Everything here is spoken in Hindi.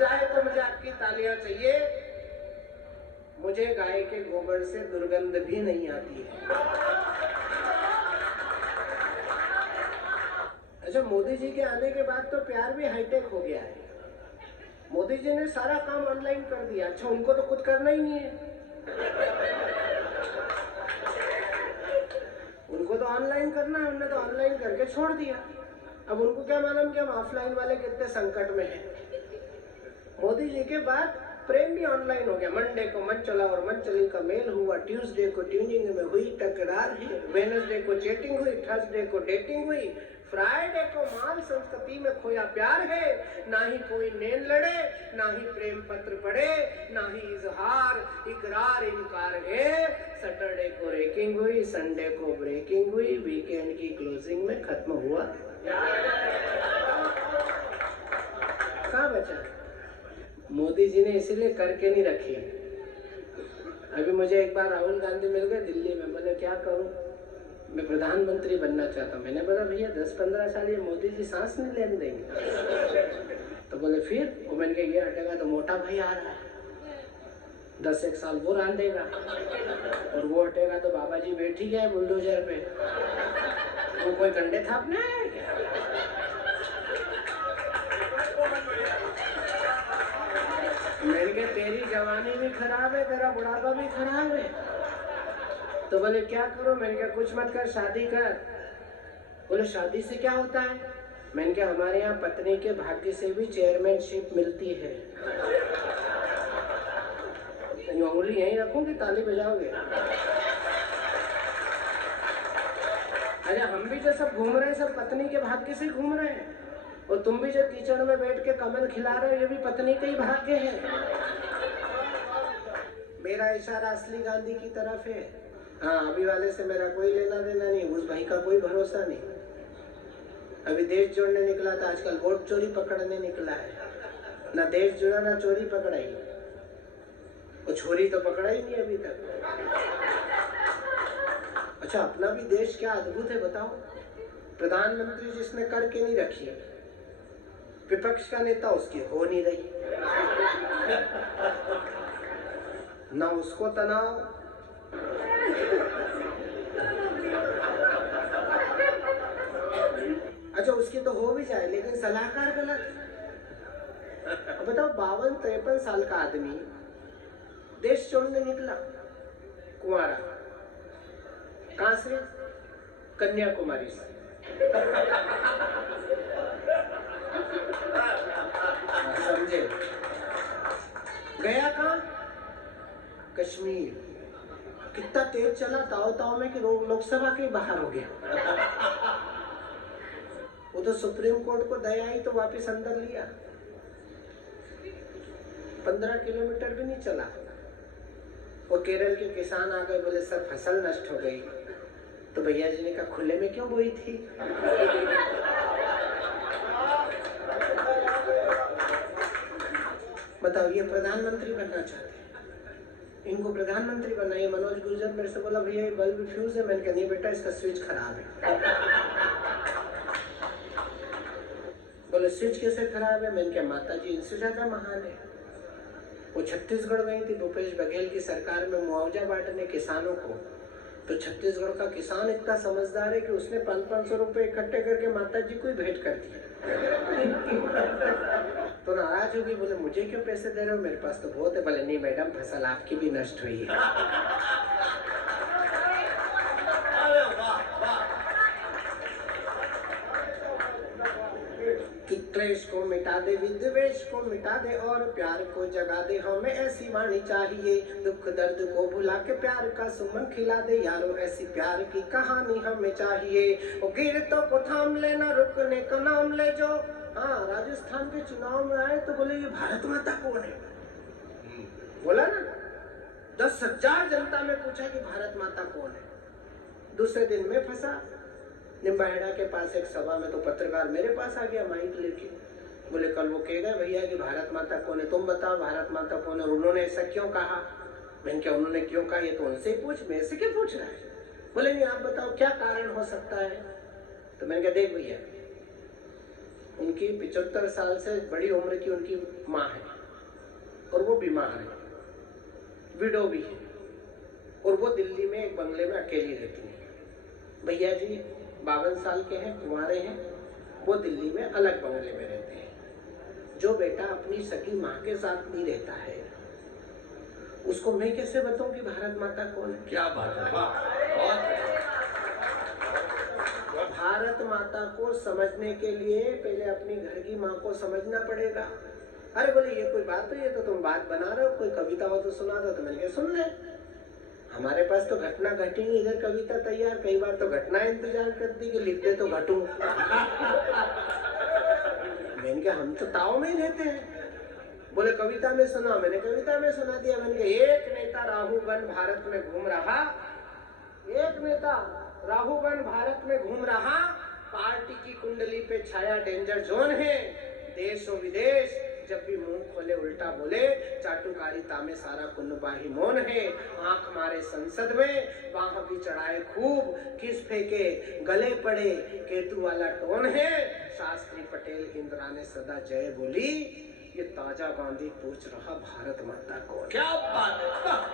जाए तो मुझे आपकी तालियां चाहिए। मुझे गाय के गोबर से दुर्गंध भी नहीं आती है। अच्छा, मोदी जी के आने के बाद तो प्यार भी हाईटेक हो गया है। मोदी जी ने सारा काम ऑनलाइन कर दिया। अच्छा, उनको तो कुछ करना ही नहीं है, उनको तो ऑनलाइन करना है, उन्होंने तो ऑनलाइन करके छोड़ दिया। अब उनको क्या मालूम कि हम ऑफलाइन वाले कितने संकट में हैं। मोदी जी के बाद प्रेम भी ऑनलाइन हो गया। मंडे को मनचला और मनचली का मेल हुआ, ट्यूसडे को ट्यूनिंग में हुई टकरार है, वेडनेसडे को चैटिंग हुई, थर्सडे को डेटिंग हुई, फ्राइडे को माल संस्कृति में खोया प्यार है। ना ही कोई नैन लड़े, ना ही प्रेम पत्र पढ़े, ना ही इजहार इकरार इनकार है। सैटरडे को रेकिंग हुई, संडे को ब्रेकिंग हुई, वीकेंड की क्लोजिंग में खत्म हुआ। कहाँ बचा? मोदी जी ने इसीलिए करके नहीं रखी। अभी मुझे एक बार राहुल गांधी मिल गए दिल्ली में, बोले क्या करूं, मैं प्रधानमंत्री बनना चाहता हूं। मैंने बोला भैया 10-15 साल ये मोदी जी सांस नहीं लेने देंगे। तो बोले फिर? वो मैंने कहा ये हटेगा तो मोटा भाई आ रहा है, 10-1 साल वो रान देगा, और वो हटेगा तो बाबा जी बैठ ही गए बुलडोजर पे, वो कोई कंडे थापने आया क्या? मैंने कहा तेरी जवानी भी खराब है, तेरा बुढ़ापा भी खराब है। तो बोले क्या करो? मैंने कहा कुछ मत कर, शादी कर। बोले शादी से क्या होता है? मैंने कहा हमारे यहाँ पत्नी के भाग्य से भी चेयरमैनशिप मिलती है। उंगली यहीं रखूंगी, ताली बजाओगे? अरे हम भी जो सब घूम रहे हैं सब पत्नी के भाग्य से घूम रहे हैं, और तुम भी जो कीचड़ में बैठ के कमल खिला रहे हो ये भी पत्नी का ही भाग्य है। मेरा इशारा असली गांधी की तरफ है। हाँ, अभी वाले से मेरा कोई लेना देना नहीं, उस भाई का कोई भरोसा नहीं। अभी देश जोड़ने निकला था, आजकल वोट चोरी पकड़ने निकला है। ना देश जुड़ा ना चोरी पकड़ाई, वो छोरी तो पकड़ा ही नहीं अभी तक। अच्छा, अपना भी देश क्या अद्भुत है बताओ। प्रधानमंत्री जिसने करके नहीं रखी, विपक्ष का नेता उसकी हो नहीं रही, ना उसको तनाव, अच्छा उसकी तो हो भी जाए लेकिन सलाहकार गलत। अब बताओ 52-53 साल का आदमी देश छोड़ने निकला, कुंवारा, कहां से? कन्याकुमारी से। समझे? गया कहां? कश्मीर। कितना तेज चला ताव ताव में कि लोकसभा के बाहर हो गया। वो तो सुप्रीम कोर्ट को दया आई तो वापस अंदर लिया। 15 किलोमीटर भी नहीं चला। वो केरल के किसान आ गए, बोले सर फसल नष्ट हो गई। तो भैया जी ने कहा खुले में क्यों बोई थी? बताओ, ये प्रधानमंत्री बनना चाहते हैं, इनको प्रधानमंत्री बनाइए। मनोज गुर्जर मेरे से बोला भैया ये बल्ब फ्यूज है। मैंने कहा नहीं बेटा, इसका स्विच खराब है। बोले स्विच कैसे खराब है? मैंने कहा माता जी इनसे ज्यादा महान है। वो छत्तीसगढ़ गई थी भूपेश बघेल की सरकार में मुआवजा बांटने किसानों को, तो छत्तीसगढ़ का किसान इतना समझदार है कि उसने 500-500 रुपए इकट्ठे करके माता जी को ही भेंट कर दिया। तो नाराज होगी, बोले मुझे क्यों पैसे दे रहे हो, मेरे पास तो बहुत है। बोले नहीं मैडम, फसल आपकी भी नष्ट हुई है। कि क्लेश को मिटा दे, विद्वेष को मिटा दे, और प्यार को जगा दे। हमें ऐसी वाणी चाहिए, दुख दर्द को भुला के प्यार का सुमन खिला दे। यारो ऐसी प्यार की कहानी हमें चाहिए। गिरतों को थाम लेना, रुकने का नाम ले जो। हाँ, राजस्थान के चुनाव में आए तो बोले ये भारत माता कौन है? बोला ना, 10,000 जनता में पूछा कि भारत माता कौन है। दूसरे दिन में फंसा निम्बाहेड़ा के पास एक सभा में, तो पत्रकार मेरे पास आ गया माइक लेके। बोले कल वो कह गए भैया कि भारत माता कौन है, तुम बताओ भारत माता कौन है। और उन्होंने ऐसा क्यों कहा? मैंने क्या उन्होंने क्यों कहा ये तो उनसे ही पूछ, मेरे से क्यों पूछ रहा है? बोले नहीं आप बताओ क्या कारण हो सकता है। तो मैंने कहा देख भैया, उनकी 75 साल से बड़ी उम्र की उनकी माँ है और वो बीमार है, विडो भी है, और वो दिल्ली में एक बंगले में अकेली रहती है। भैया जी 52 साल के हैं, कुंवारे हैं, वो दिल्ली में अलग बंगले में रहते हैं। जो बेटा अपनी सगी माँ के साथ नहीं रहता है उसको मैं कैसे बताऊं कि भारत माता कौन है? क्या बात है, भारत माता को समझने के लिए पहले अपनी घर की माँ को समझना पड़ेगा। अरे बोले ये कोई बात नहीं है, तो तुम बात बना रहे हो, कोई कविता हो तो सुना दो। तो मैंने कहा सुन ले, हमारे पास तो घटना घटी नहीं, इधर कविता तैयार। कई बार तो घटना इंतजार करती कि लिख दे तो घटूं। मैंने कहा हम तो ताव में ही रहते हैं। बोले कविता में सुना, मैंने कविता में सुना दिया। मैंने कहा एक नेता राहुगन भारत में घूम रहा, एक नेता राहुगन भारत में घूम रहा, पार्टी की कुंडली पे छाया डेंजर जोन है, देश और विदेश जब भी मुंह खोले उल्टा बोले, चाटुकारिता में सारा कुन्नबा ही मौन है, आंख मारे संसद में वहां भी चढ़ाए खूब, किस फेंके गले पड़े केतु वाला टोन है, शास्त्री पटेल इंदिरा ने सदा जय बोली, ये ताजा गांधी पूछ रहा भारत माता कौन? क्या बात है।